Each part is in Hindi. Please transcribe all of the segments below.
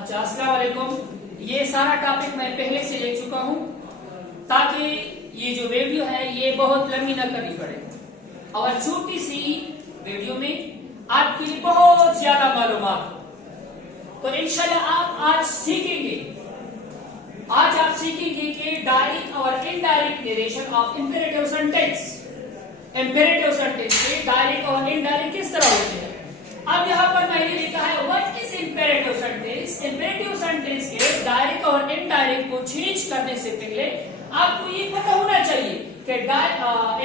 अच्छा, अस्सलाम वालेकुम। ये सारा टॉपिक मैं पहले से ले चुका हूँ ताकि ये जो वीडियो है ये बहुत लंबी न करनी पड़े और छोटी सी वीडियो में आपके लिए बहुत ज्यादा मालूमात हो। तो इंशाल्लाह आप आज सीखेंगे कि डायरेक्ट और indirect narration of imperative sentence. Imperative sentence के डायरेक्ट और इनडायरेक्ट किस तरह होते हैं। अब यहाँ पर मैंने लिखा है what is imperative sentence. Imperative sentence के डायरेक्ट और इनडायरेक्ट को चेंज करने से पहले आपको ये पता होना चाहिए कि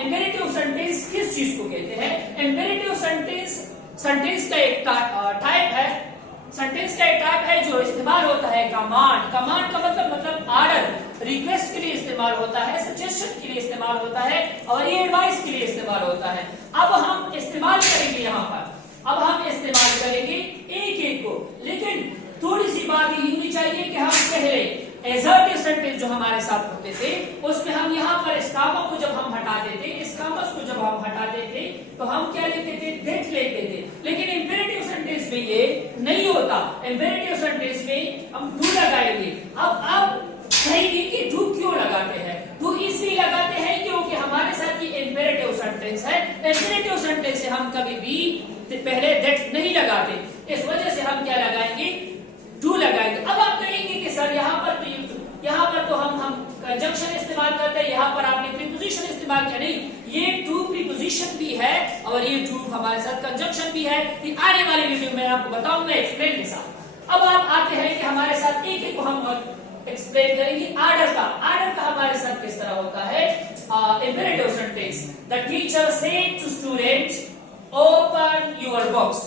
इंपेरेटिव सेंटेंस किस चीज को कहते हैं। इंपेरेटिव सेंटेंस का एक टाइप है। सेंटेंस का एक टाइप है जो इस्तेमाल होता है कमांड। कमांड का मतलब ऑर्डर, रिक्वेस्ट के लिए इस्तेमाल होता है, सजेशन के लिए इस्तेमाल होता है और ये एडवाइस के लिए इस्तेमाल होता है। अब हम इस्तेमाल करेंगे एक एक को, लेकिन थोड़ी सी बात ये होनी चाहिए कि हम पहले एसर्टिव सेंटेंस जो हमारे साथ होते थे उसमें हम यहाँ पर इस कामा को जब हम हटाते थे, इस कामस को जब हम हटाते थे तो हम क्या लिखते थे, दैट लेते थे। लेकिन इंपेरेटिव सेंटेंस में ये नहीं होता। इंपेरेटिव सेंटेंस में हम डू लगाएंगे। अब आप कहेंगे कि डू क्यों लगाते हैं। डू इसलिए लगाते हैं क्योंकि हमारे साथ ये इंपेरेटिव सेंटेंस है। इंपेरेटिव सेंटेंस से हम कभी भी पहले दैट नहीं लगाते, इस वजह से हम क्या लगाएंगे, डू लगाएंगे। अब आप कहेंगे कि सर यहाँ पर तो हम कंजंक्शन इस्तेमाल करते हैं, यहाँ पर आपने प्रीपोजिशन इस्तेमाल किया। नहीं, ये टू प्रीपोजिशन भी है और ये टू हमारे साथ कंजंक्शन भी है। ये आने वाली वीडियो में आपको बताऊंगा एक्सप्लेन के साथ। अब आप आते हैं कि हमारे साथ एक एक को हम एक्सप्लेन करेंगे। ऑर्डर का हमारे साथ किस तरह होता है। Imperative sentence, the teacher said to student open your box.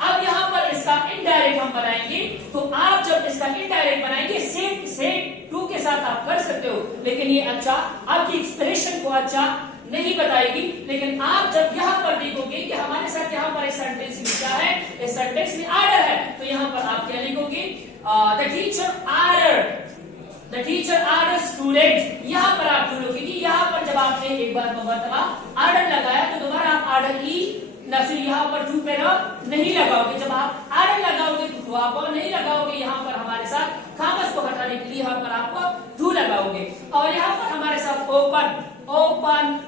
अब यहाँ पर इसका इनडायरेक्ट हम बनाएंगे, तो आप जब इसका इनडायरेक्ट बनाएंगे सेड टू के साथ आप कर सकते हो, लेकिन ये अच्छा आपकी एक्सप्रेशन को अच्छा नहीं बताएगी। लेकिन आप जब यहाँ पर देखोगे कि हमारे साथ यहाँ पर इस सेंटेंस में क्या है, इस सेंटेंस में ऑर्डर है, तो यहाँ पर आप क्या लिखोगे, द टीचर ऑर्डर स्टूडेंट। यहाँ पर आप बोलोगे कि यहाँ पर जब आपने एक बार मरतबा ऑर्डर लगाया तो दोबारा आप ऑर्डर ही न सिर्फ यहाँ पर टू पे नहीं लगाओगे। जब आप ऑर्डर लगाओगे तो आप नहीं लगाओगे, यहाँ पर हमारे साथ कागज को हटाने के लिए यहाँ पर आपको टू लगाओगे। और यहाँ पर हमारे साथ ओपन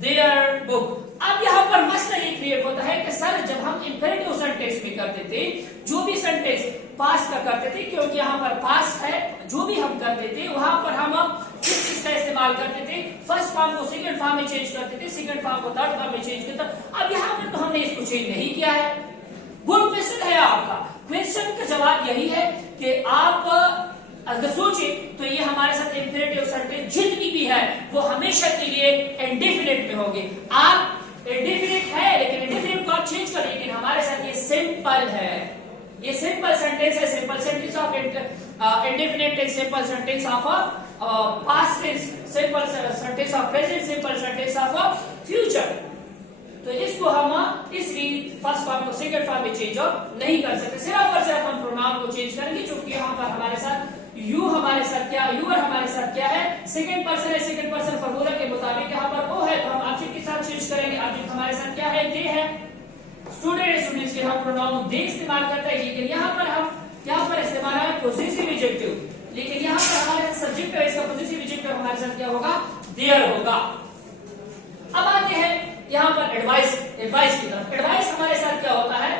देयर बुक। अब यहाँ पर मसला ये क्रिएट होता है कि सर जब हम इंपेरेटिव सेंटेंस में करते थे, जो भी सेंटेंस पास्ट का करते थे, क्योंकि यहाँ पर पास्ट है, जो भी हम करते थे वहां पर हम किस चीज का इस्तेमाल करते थे, फर्स्ट फॉर्म को सेकंड फॉर्म में चेंज करते थे, सेकंड फॉर्म को थर्ड फॉर्म में चेंज करते थे। अब यहाँ पर तो हमने इसको चेंज नहीं किया है। गुड क्वेश्चन है आपका। क्वेश्चन का जवाब यही है कि आप अगर सोचे तो ये हमारे साथ इंपेरेटिव सेंटेंस जितनी भी है वो हमेशा के लिए इंडेफिनिट में होंगे। आप इंडेफिनिट है लेकिन इंडेफिनिट को आप चेंज करें, लेकिन हमारे साथ ये सिंपल है। ये सिंपल सेंटेंस है, simple sentence of indefinite, simple sentence of past tense, simple sentence of present, simple sentence of future. तो इसको हम इसकी फर्स्ट फॉर्म को सेकंड फॉर्म में चेंज नहीं कर सकते। सिर्फ और सिर्फ हम प्रोनाउन को चेंज करेंगे, क्योंकि यहाँ पर हमारे साथ यू हमारे साथ क्या, यूर हमारे साथ क्या है, सेकंड पर्सन है। सेकंड पर्सन फॉर्मूला के मुताबिक यहाँ पर ओ है तो हम ऑब्जेक्ट के साथ चेंज करेंगे। ऑब्जेक्ट हमारे साथ क्या है, दे है। स्टूडेंट्स के हम प्रोनाउन दे इस्तेमाल करते हैं, लेकिन यहाँ पर इस्तेमाल है पोजेसिव एडजेक्टिव, लेकिन यहाँ पर हमारे सब्जेक्ट है, इसका पोजेसिव एडजेक्टिव हमारे साथ क्या होगा, देयर होगा। अब आते हैं यहाँ पर एडवाइस की तरफ। एडवाइस हमारे साथ क्या होता है,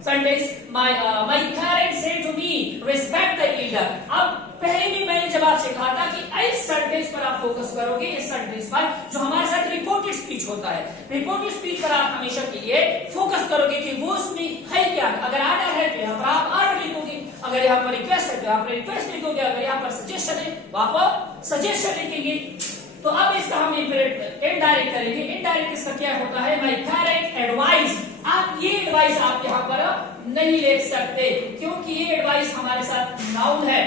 sentence my parents said to me respect the elder. अब पहले भी मैंने जब आपसे कहा था कि इस सेंटेंस पर आप फोकस करोगे, इस सेंटेंस पर जो हमारे साथ रिपोर्टेड स्पीच होता है, रिपोर्टेड स्पीच पर आप हमेशा के लिए फोकस करोगे कि वो उसमें है क्या। अगर ऑर्डर है तो यहाँ पर आप ऑर्डर लिखोगे, अगर यहाँ पर रिक्वेस्ट है तो यहाँ पर रिक्वेस्ट लिखोगे, अगर यहाँ पर सजेशन है वहां पर सजेशन लिखेंगे। तो अब इसका हम इनडायरेक्ट करेंगे। इनडायरेक्ट इसका क्या होता है, माय पेरेंट एडवाइस। आप ये एडवाइस आप यहाँ पर नहीं लिख सकते, क्योंकि ये एडवाइस हमारे साथ नाउन है।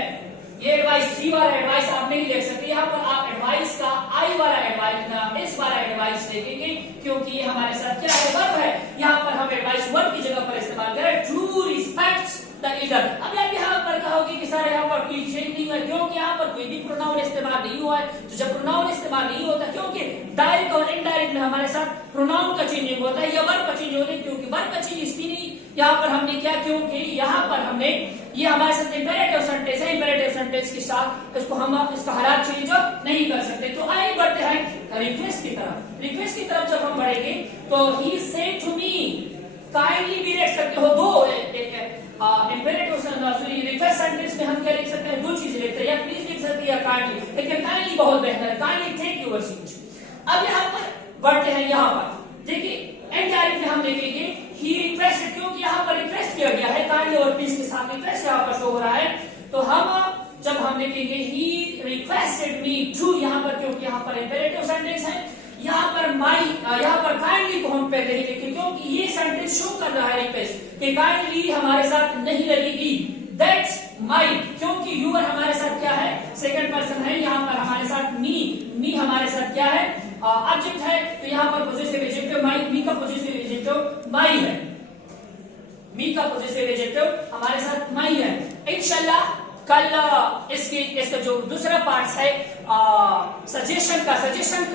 ये एडवाइस सी वाला एडवाइस आप नहीं लिख सकते। यहाँ पर आप एडवाइस का आई वाला एडवाइस, एस वाला एडवाइस लिखेंगे, क्योंकि ये हमारे साथ क्या है, वर्ब है। यहाँ पर हम एडवाइस वर्ब की जगह पर इस्तेमाल करें, टू रिस्पेक्ट द एल्डर। अब आप यहाँ पर कहोगे कि सर यहाँ पर कोई चेंज नहीं हुआ, क्योंकि यहाँ पर कोई भी प्रोनाउन इस्तेमाल नहीं हुआ है। तो जब प्रोनाउन इस्तेमाल नहीं होता, क्योंकि डायरेक्ट और इनडायरेक्ट में हमारे साथ प्रोनाउन का चेंजिंग होता है या वर्ब का चेंज होता है, क्योंकि वर्ब का चेंज इसलिए नहीं यहाँ पर हमने क्या, क्योंकि यहाँ पर हमने ये हमारे साथ इंपेरेटिव सेंटेंस है, इंपेरेटिव सेंटेंस के साथ इसको हम इसका हालात चेंज नहीं कर सकते। तो आइए बढ़ते हैं रिक्वेस्ट की तरफ। रिक्वेस्ट की तरफ जब हम बढ़ेंगे तो he said to me, kindly भी लिख सकते हो, दो इंपेरेटिव रिक्वेस्ट सेंटेंस में हम क्या लिख सकते हैं, दो चीजें लिखते हैं, या प्लीज लिख सकते हैं या काइंडली, लेकिन काइंडली बहुत बेहतर है, काइंडली टेक योर सीट। अब यहाँ पर बढ़ते हैं, यहाँ पर देखिए इनडायरेक्टली हम लिखेंगे ही रिक्वेस्टेड, क्योंकि यहाँ पर रिक्वेस्ट किया गया है, काइंडली और प्लीज के साथ रिक्वेस्ट यहाँ पर शो हो रहा है। तो हम जब हम लिखेंगे ही रिक्वेस्टेड मी टू, यहाँ पर क्योंकि यहाँ पर इंपेरेटिव सेंटेंस है, यहाँ पर माई, यहाँ पर काइंडली को हम पहले ही लिखेंगे, क्योंकि ये सेंटेंस शो कर रहा है रिक्वेस्ट कि काइंडली हमारे साथ नहीं लगेगी, दैट्स माई, क्योंकि यूर हमारे साथ क्या है, सेकंड पर्सन है, यहाँ पर हमारे साथ मी हमारे साथ क्या है, ऑब्जेक्ट है, तो यहाँ पर पोजेसिव एडजेक्टिव माई, मी का पोजेसिव एडजेक्टिव माई है, मी का पोजेसिव एडजेक्टिव हमारे साथ माई है। इंशाल्लाह कल इसका जो दूसरा पार्ट है सजेशन का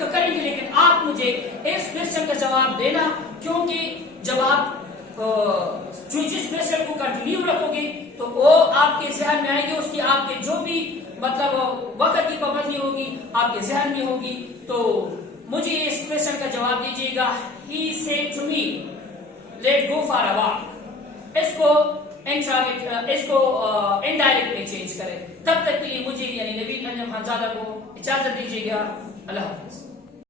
करेंगे, लेकिन आप मुझे इस क्वेश्चन का जवाब देना, क्योंकि जब आप जिस क्वेश्चन को कंटिन्यू रखोगे तो वो आपके ज़हन में आएगी, उसकी आपके जो भी मतलब वक्त की पाबंदी होगी आपके ज़हन में होगी। तो मुझे इस क्वेश्चन का जवाब दीजिएगा, he said to me let go for a walk, इसको इनडायरेक्ट में चेंज करें। तब तक के लिए मुझे यानी नवीन अंजम खानजादा को इजाजत दीजिएगा। अल्लाह हाफिज।